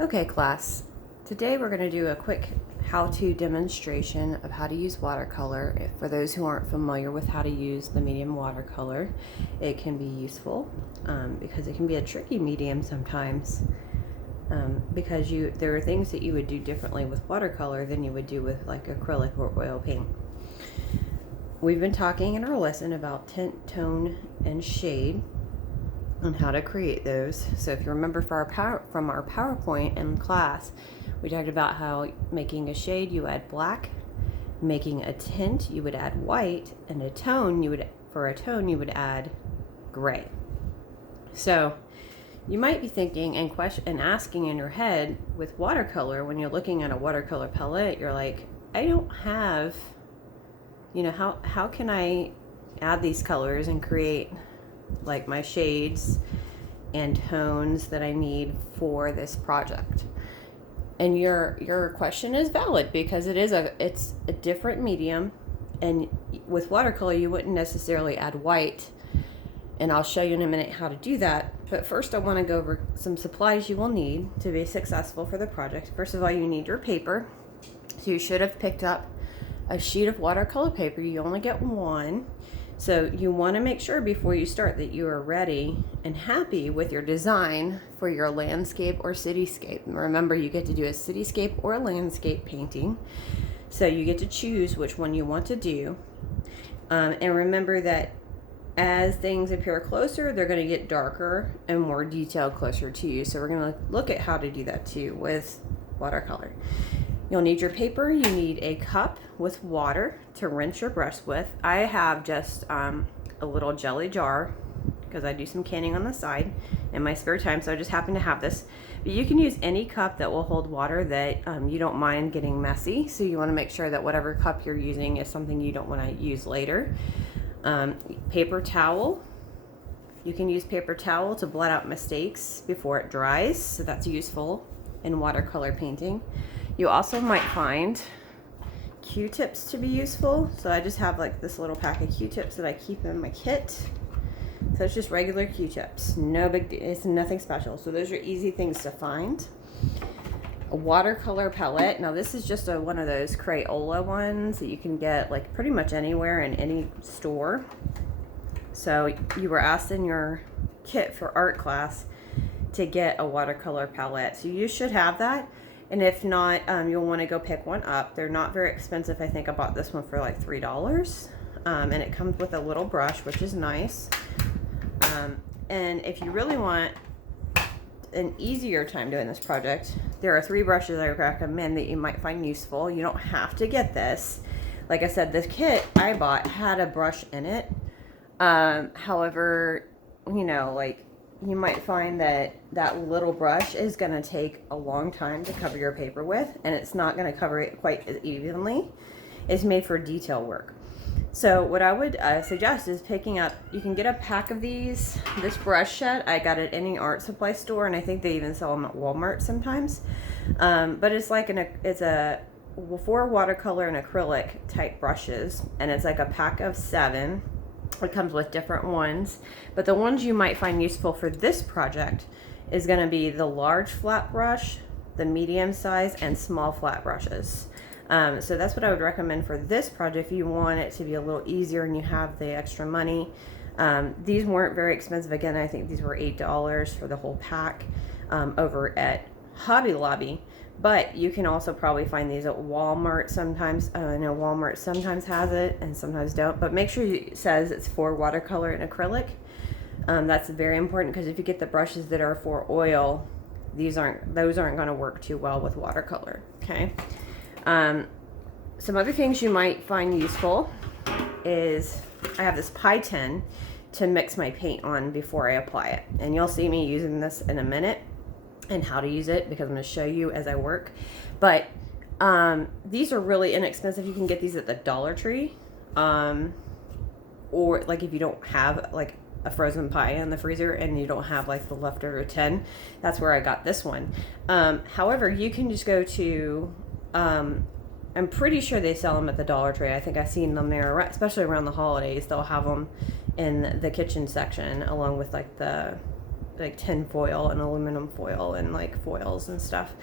Okay, class. Today we're going to do a quick how-to demonstration of how to use watercolor. For those who aren't familiar with how to use the medium watercolor, it can be useful because it can be a tricky medium sometimes because there are things that you would do differently with watercolor than you would do with like acrylic or oil paint. We've been talking in our lesson about tint, tone, and shade on how to create those. So if you remember from our PowerPoint in class, we talked about how making a shade you add black, making a tint you would add white, and for a tone you would add gray. So you might be thinking and asking in your head with watercolor, when you're looking at a watercolor palette, you're like, I don't have, how can I add these colors and create like my shades and tones that I need for this project? And your question is valid because it's a different medium, and with watercolor you wouldn't necessarily add white, and I'll show you in a minute how to do that. But first I want to go over some supplies you will need to be successful for the project. First of all, you need your paper. So you should have picked up a sheet of watercolor paper. You only get one. So you want to make sure before you start that you are ready and happy with your design for your landscape or cityscape. Remember, you get to do a cityscape or a landscape painting. So you get to choose which one you want to do. And remember that as things appear closer, they're going to get darker and more detailed closer to you. So we're going to look at how to do that too with watercolor. You'll need your paper. You need a cup with water to rinse your brush with. I have just a little jelly jar because I do some canning on the side in my spare time, so I just happen to have this. But you can use any cup that will hold water that you don't mind getting messy. So you want to make sure that whatever cup you're using is something you don't want to use later. Paper towel. You can use paper towel to blot out mistakes before it dries, so that's useful in watercolor painting. You also might find Q-tips to be useful. So I just have like this little pack of Q-tips that I keep in my kit. So it's just regular Q-tips. No big deal. It's nothing special. So those are easy things to find. A watercolor palette. Now this is just one of those Crayola ones that you can get like pretty much anywhere in any store. So you were asked in your kit for art class to get a watercolor palette. So you should have that. And if not, you'll want to go pick one up. They're not very expensive. I think I bought this one for like $3. And it comes with a little brush, which is nice. And if you really want an easier time doing this project, there are 3 brushes I recommend that you might find useful. You don't have to get this. Like I said, this kit I bought had a brush in it. However, you might find that that little brush is going to take a long time to cover your paper with, and it's not going to cover it quite as evenly. It's made for detail work. So what I would suggest is picking up, you can get a pack of this brush set. I got it at any art supply store, and I think they even sell them at Walmart sometimes. But it's like for watercolor and acrylic type brushes, and it's like a pack of 7. It comes with different ones, but the ones you might find useful for this project is going to be the large flat brush, the medium size, and small flat brushes. So that's what I would recommend for this project if you want it to be a little easier and you have the extra money. These weren't very expensive. Again, I think these were $8 for the whole pack over at Hobby Lobby. But you can also probably find these at Walmart sometimes. I know Walmart sometimes has it and sometimes don't. But make sure it says it's for watercolor and acrylic. That's very important because if you get the brushes that are for oil, those aren't going to work too well with watercolor. Okay. Some other things you might find useful is I have this pie tin to mix my paint on before I apply it, and you'll see me using this in a minute and how to use it because I'm going to show you as I work. But these are really inexpensive. You can get these at the Dollar Tree, or like if you don't have like a frozen pie in the freezer and you don't have like the leftover tin, that's where I got this one. However, you can just go to I'm pretty sure they sell them at the Dollar Tree. I think I've seen them there, especially around the holidays. They'll have them in the kitchen section along with like the like tin foil and aluminum foil and like foils and stuff.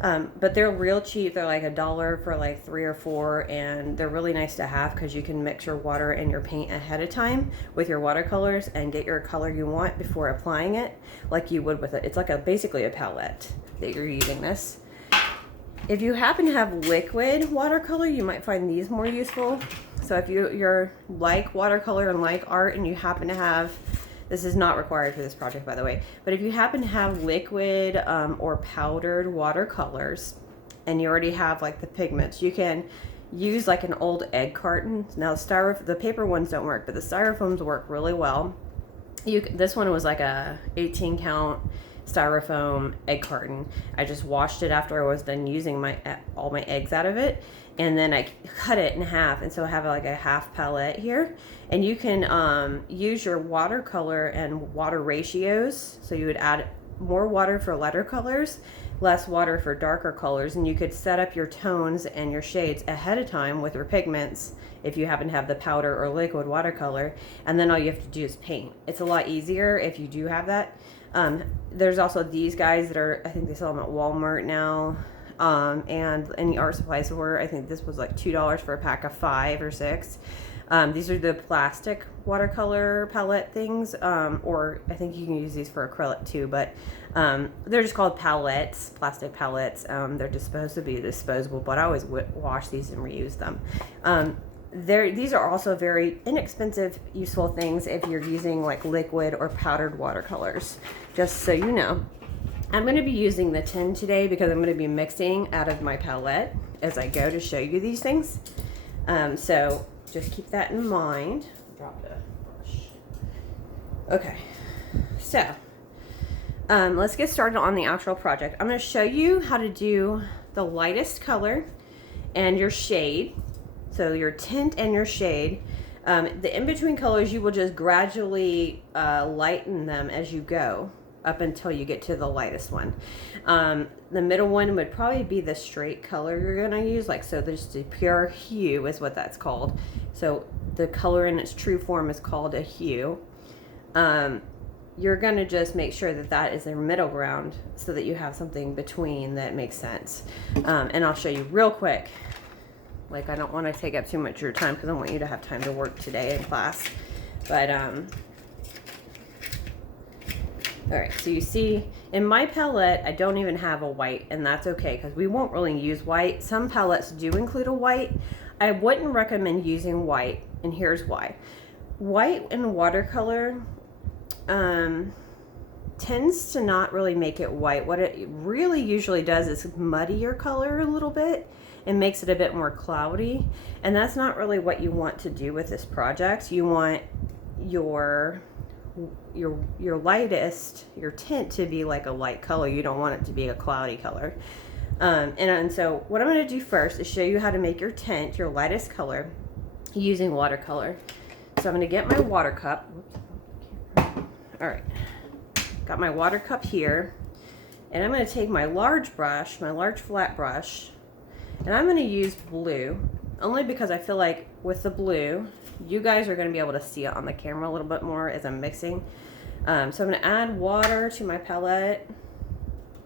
But they're real cheap. They're like $1 for like 3 or 4, and they're really nice to have because you can mix your water and your paint ahead of time with your watercolors and get your color you want before applying it, like you would with it. It's like basically a palette that you're using this. If you happen to have liquid watercolor, you might find these more useful. So if you're like watercolor and like art, and you happen to have, this is not required for this project, by the way, but if you happen to have liquid or powdered watercolors, and you already have like the pigments, you can use like an old egg carton. Now the paper ones don't work, but the styrofoams work really well. This one was like a 18 count styrofoam egg carton. I just washed it after I was done using all my eggs out of it, and then I cut it in half, and so I have like a half palette here. And you can use your watercolor and water ratios, so you would add more water for lighter colors, less water for darker colors, and you could set up your tones and your shades ahead of time with your pigments if you happen to have the powder or liquid watercolor, and then all you have to do is paint. It's a lot easier if you do have that. There's also these guys that are, I think they sell them at Walmart now, and any art supply store. I think this was like $2 for a pack of 5 or 6. These are the plastic watercolor palette things, or I think you can use these for acrylic too, but they're just called palettes, plastic palettes. They're just supposed to be disposable, but I always wash these and reuse them. These are also very inexpensive, useful things if you're using like liquid or powdered watercolors, just so you know. I'm going to be using the tin today because I'm going to be mixing out of my palette as I go to show you these things. So just keep that in mind. Drop the brush. Okay, so let's get started on the actual project. I'm going to show you how to do the lightest color and your shade. So your tint and your shade. The in-between colors, you will just gradually lighten them as you go up until you get to the lightest one. The middle one would probably be the straight color you're gonna use, like so just a pure hue is what that's called. So the color in its true form is called a hue. You're gonna just make sure that that is their middle ground so that you have something between that makes sense. And I'll show you real quick. Like, I don't want to take up too much of your time because I want you to have time to work today in class. But, all right, so you see, in my palette, I don't even have a white, and that's okay because we won't really use white. Some palettes do include a white. I wouldn't recommend using white, and here's why. White in watercolor tends to not really make it white. What it really usually does is muddy your color a little bit and makes it a bit more cloudy, and that's not really what you want to do with this project. You want your lightest, your tint to be like a light color. You don't want it to be a cloudy color. And so what I'm going to do first is show you how to make your tint, your lightest color, using watercolor. So I'm going to get my water cup. All right, got my water cup here, and I'm going to take my large brush, my large flat brush, and I'm going to use blue, only because I feel like with the blue, you guys are going to be able to see it on the camera a little bit more as I'm mixing. So I'm going to add water to my palette.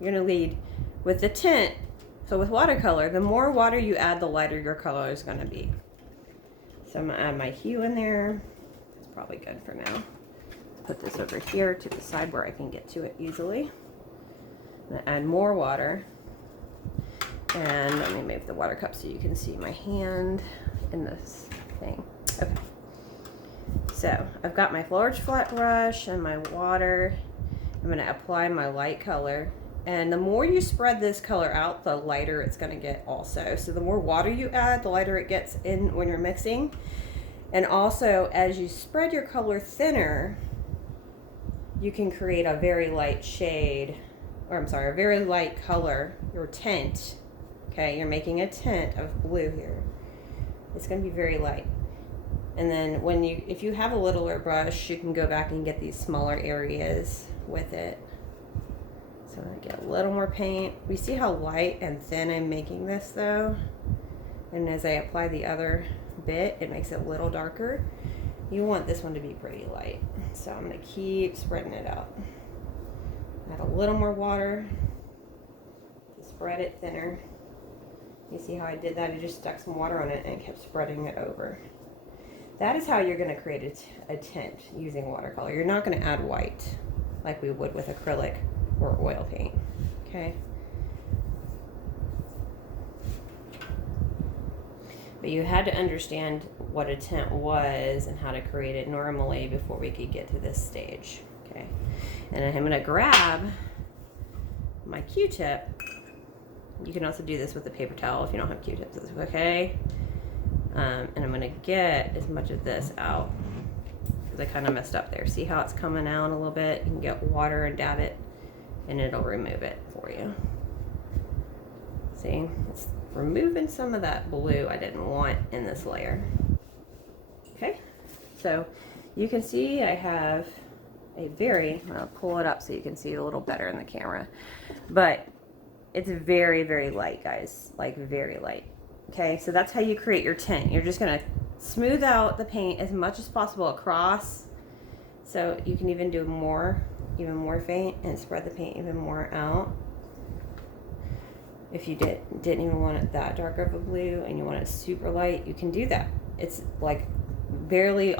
You're going to lead with the tint. So with watercolor, the more water you add, the lighter your color is going to be. So I'm going to add my hue in there. It's probably good for now. Put this over here to the side where I can get to it easily. I'm going to add more water. And let me move the water cup so you can see my hand in this thing. Okay. So I've got my large flat brush and my water. I'm going to apply my light color. And the more you spread this color out, the lighter it's going to get also. So the more water you add, the lighter it gets in when you're mixing. And also, as you spread your color thinner, you can create a very light shade, or I'm sorry, a very light color, your tint. Okay, you're making a tint of blue here. It's going to be very light. And then if you have a littler brush, you can go back and get these smaller areas with it. So I'm going to get a little more paint. We see how light and thin I'm making this though. And as I apply the other bit, it makes it a little darker. You want this one to be pretty light. So I'm going to keep spreading it out. Add a little more water to spread it thinner. You see how I did that? I just stuck some water on it and kept spreading it over. That is how you're going to create a tint using watercolor. You're not going to add white like we would with acrylic or oil paint, okay? But you had to understand what a tint was and how to create it normally before we could get to this stage, okay? And I'm going to grab my Q-tip. You can also do this with a paper towel if you don't have Q-tips, it's okay. And I'm going to get as much of this out because I kind of messed up there. See how it's coming out a little bit? You can get water and dab it and it'll remove it for you. See, it's removing some of that blue I didn't want in this layer. Okay, so you can see I have a I'll pull it up so you can see it a little better in the camera, but it's very, very light, guys, like very light. Okay, so that's how you create your tint. You're just gonna smooth out the paint as much as possible across, so you can even do even more faint and spread the paint even more out. If you didn't even want it that dark of a blue and you want it super light, you can do that. It's like barely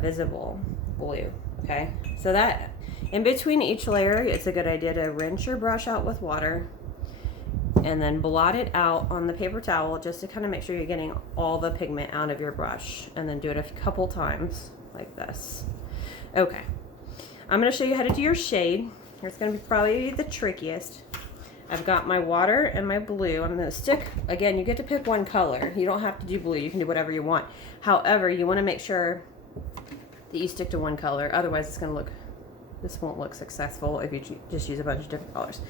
visible blue, okay? So that, in between each layer, it's a good idea to rinse your brush out with water and then blot it out on the paper towel just to kind of make sure you're getting all the pigment out of your brush, and then do it a couple times like this. Okay, I'm going to show you how to do your shade. It's going to be probably the trickiest. I've got my water and my blue. I'm going to stick, again, you get to pick one color. You don't have to do blue. You can do whatever you want. However, you want to make sure that you stick to one color. Otherwise, it's going to look, this won't look successful if you just use a bunch of different colors.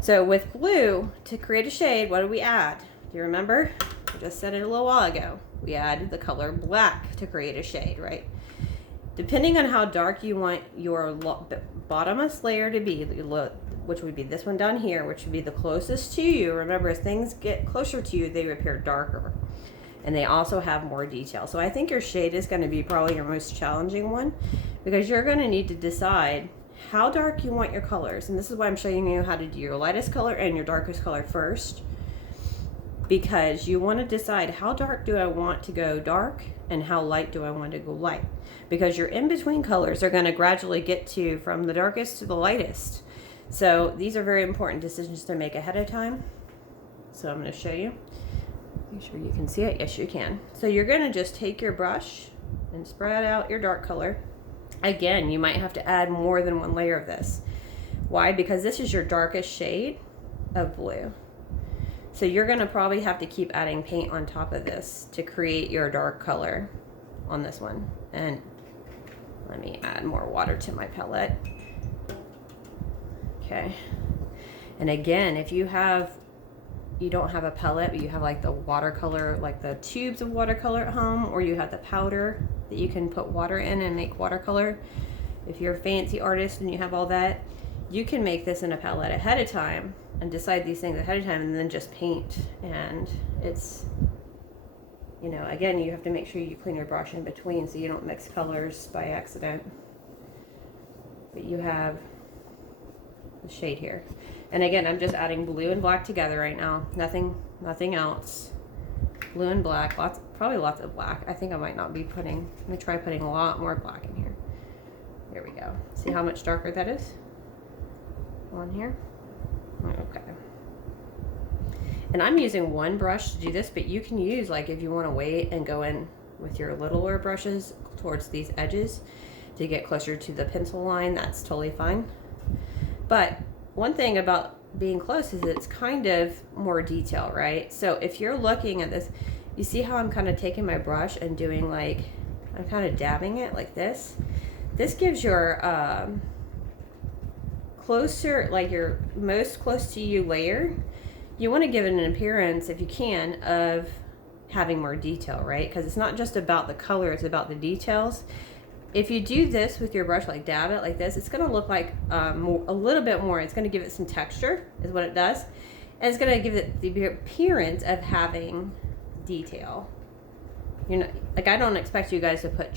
So with blue, to create a shade, what do we add? Do you remember? I just said it a little while ago. We add the color black to create a shade, right? Depending on how dark you want your bottommost layer to be, which would be this one down here, which would be the closest to you. Remember, as things get closer to you, they appear darker. And they also have more detail. So I think your shade is going to be probably your most challenging one, because you're going to need to decide how dark you want your colors. And this is why I'm showing you how to do your lightest color and your darkest color first, because you want to decide how dark do I want to go dark and how light do I want to go light, because your in-between colors are going to gradually get to from the darkest to the lightest. So these are very important decisions to make ahead of time. So I'm going to show you. Make sure you can see it. Yes, you can. So you're going to just take your brush and spread out your dark color. Again, you might have to add more than one layer of this. Why? Because this is your darkest shade of blue. So you're going to probably have to keep adding paint on top of this to create your dark color on this one. And let me add more water to my palette. Okay. And again, if you don't have a palette, but you have like the watercolor, like the tubes of watercolor at home, or you have the powder that you can put water in and make watercolor. If you're a fancy artist and you have all that, you can make this in a palette ahead of time and decide these things ahead of time and then just paint. And it's, you know, again, you have to make sure you clean your brush in between so you don't mix colors by accident. But you have the shade here. And again, I'm just adding blue and black together right now. Nothing else. Blue and black, probably lots of black. I think I might not be putting, let me try putting a lot more black in here. There we go. See how much darker that is on here? Okay. And I'm using one brush to do this, but you can use, like, if you want to wait and go in with your littler brushes towards these edges to get closer to the pencil line, that's totally fine. But one thing about being close is it's kind of more detail, right? So if you're looking at this, you see how I'm kind of taking my brush and doing, like, I'm kind of dabbing it like this. This gives your closer, like your most close to you layer, you want to give it an appearance, if you can, of having more detail, right? Because it's not just about the color, it's about the details. If you do this with your brush, like dab it like this, it's going to look like a little bit more. It's going to give it some texture, is what it does. And it's going to give it the appearance of having detail. You know, like I don't expect you guys to put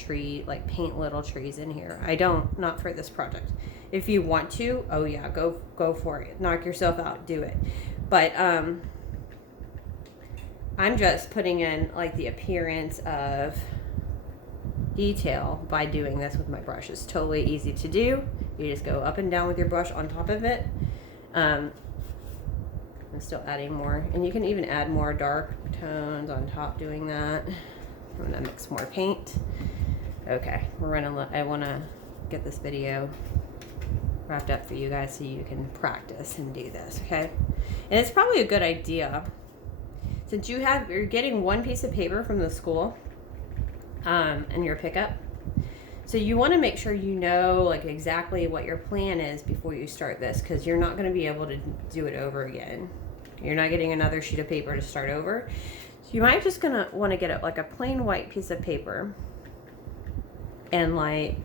paint little trees in here. I don't, not for this project. If you want to, oh yeah, go for it. Knock yourself out, do it. But I'm just putting in like the appearance of detail by doing this with my brush. It's totally easy to do. You just go up and down with your brush on top of it. I'm still adding more, and you can even add more dark tones on top doing that. I'm gonna mix more paint. Okay, I wanna get this video wrapped up for you guys so you can practice and do this, okay? And it's probably a good idea, since you're getting one piece of paper from the school and your pickup, so you want to make sure you know like exactly what your plan is before you start this, because you're not going to be able to do it over again. You're not getting another sheet of paper to start over. So you might just gonna want to get like a plain white piece of paper and like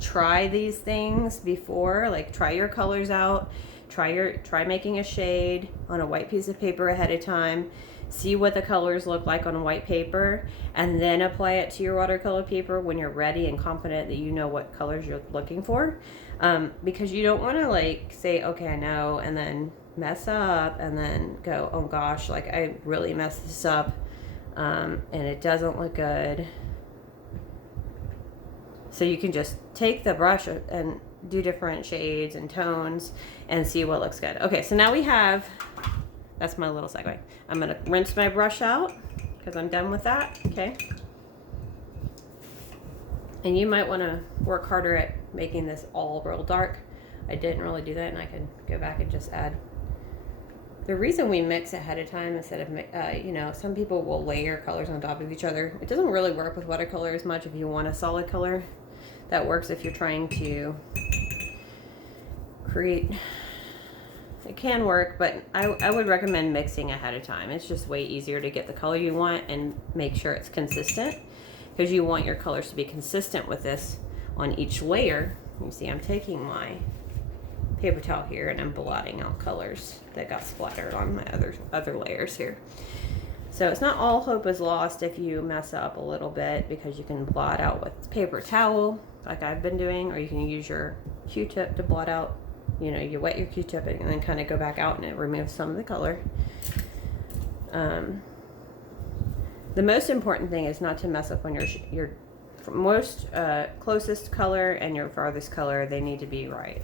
try these things before, like try your colors out, try making a shade on a white piece of paper ahead of time, see what the colors look like on white paper, and then apply it to your watercolor paper when you're ready and confident that you know what colors you're looking for, because you don't want to like say, okay, I know, and then mess up and then go, oh gosh, like I really messed this up, and it doesn't look good. So you can just take the brush and do different shades and tones and see what looks good. Okay, so now we have, that's my little segue. I'm gonna rinse my brush out because I'm done with that, okay? And you might wanna work harder at making this all real dark. I didn't really do that, and I can go back and just add. The reason we mix ahead of time instead of, you know, some people will layer colors on top of each other. It doesn't really work with watercolor as much if you want a solid color. That works if you're trying to create, it can work, but I would recommend mixing ahead of time. It's just way easier to get the color you want and make sure it's consistent, because you want your colors to be consistent with this on each layer. You see I'm taking my paper towel here and I'm blotting out colors that got splattered on my other layers here. So it's not all hope is lost if you mess up a little bit, because you can blot out with paper towel like I've been doing, or you can use your Q-tip to blot out. You know, you wet your Q-tip and then kind of go back out and it removes some of the color. The most important thing is not to mess up on your most closest color and your farthest color. They need to be right,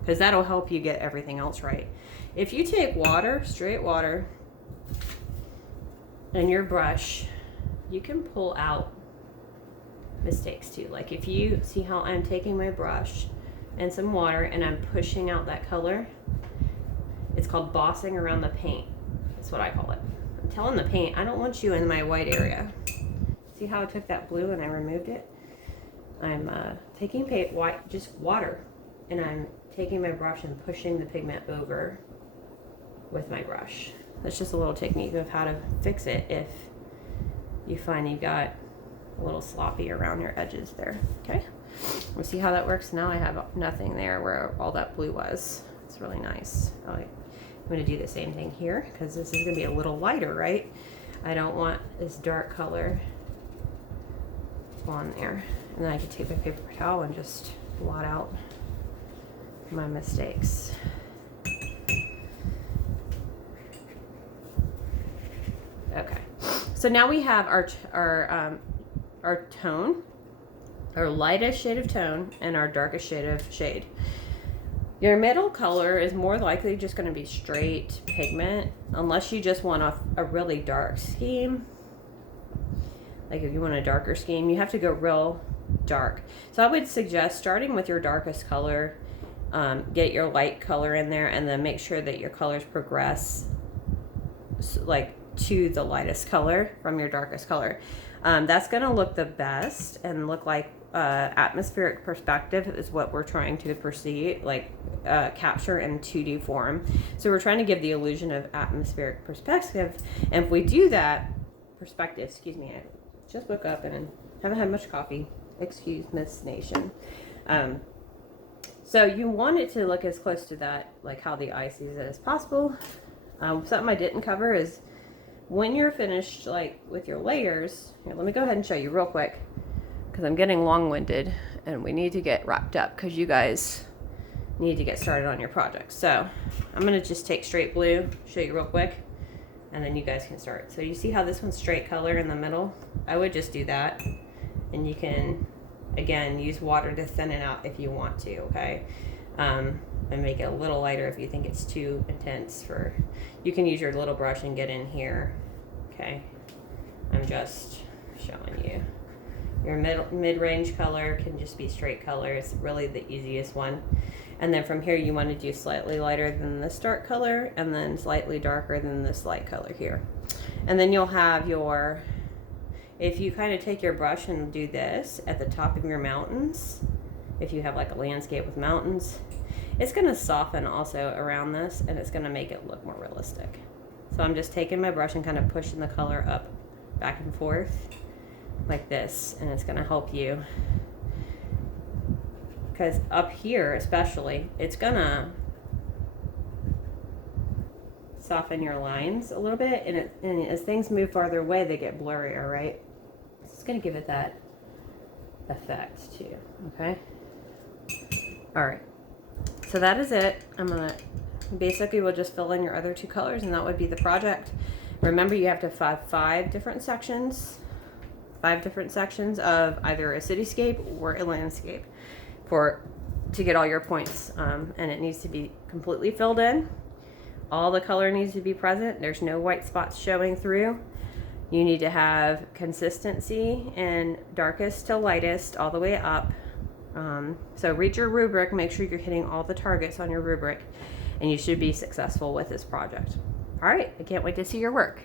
because that'll help you get everything else right. If you take water, straight water, and your brush, you can pull out mistakes too. Like if you see how I'm taking my brush and some water and I'm pushing out that color, it's called bossing around the paint. That's what I call it. I'm telling the paint, I don't want you in my white area. See how I took that blue and I removed it? I'm taking just water, and I'm taking my brush and pushing the pigment over with my brush. That's just a little technique of how to fix it if you find you got a little sloppy around your edges there. Okay, we'll see how that works. Now I have nothing there where all that blue was. It's really nice. I'm going to do the same thing here, because this is going to be a little lighter, right? I don't want this dark color on there. And then I can take my paper towel and just blot out my mistakes. Okay, so now we have our tone, our lightest shade of tone, and our darkest shade of shade. Your middle color is more likely just going to be straight pigment, unless you just want a really dark scheme. Like if you want a darker scheme, you have to go real dark. So I would suggest starting with your darkest color, get your light color in there, and then make sure that your colors progress like to the lightest color from your darkest color. That's going to look the best and look like atmospheric perspective is what we're trying to perceive, like capture in 2D form. So we're trying to give the illusion of atmospheric perspective. And if we do that, excuse me, I just woke up and haven't had much coffee. Excuse Miss Nation. So you want it to look as close to that, like how the eye sees it, as possible. Something I didn't cover is when you're finished like with your layers, here, let me go ahead and show you real quick because I'm getting long-winded and we need to get wrapped up because you guys need to get started on your project. So I'm gonna just take straight blue, show you real quick, and then you guys can start. So you see how this one's straight color in the middle? I would just do that, and you can, again, use water to thin it out if you want to, okay? And make it a little lighter if you think it's too intense for, you can use your little brush and get in here, okay? I'm just showing you. Your mid-range color can just be straight color. It's really the easiest one. And then from here you want to do slightly lighter than this dark color and then slightly darker than this light color here. And then you'll have your, if you kind of take your brush and do this at the top of your mountains, if you have like a landscape with mountains, it's going to soften also around this and it's going to make it look more realistic. So I'm just taking my brush and kind of pushing the color up, back and forth like this, and it's going to help you. Because up here especially, it's going to soften your lines a little bit, and as things move farther away, they get blurrier, right? It's going to give it that effect too, okay? All right. So that is it. I'm gonna, basically we'll just fill in your other two colors and that would be the project. Remember, you have to have five different sections of either a cityscape or a landscape to get all your points. And it needs to be completely filled in. All the color needs to be present. There's no white spots showing through. You need to have consistency and darkest to lightest all the way up. So read your rubric, make sure you're hitting all the targets on your rubric, and you should be successful with this project. All right, I can't wait to see your work.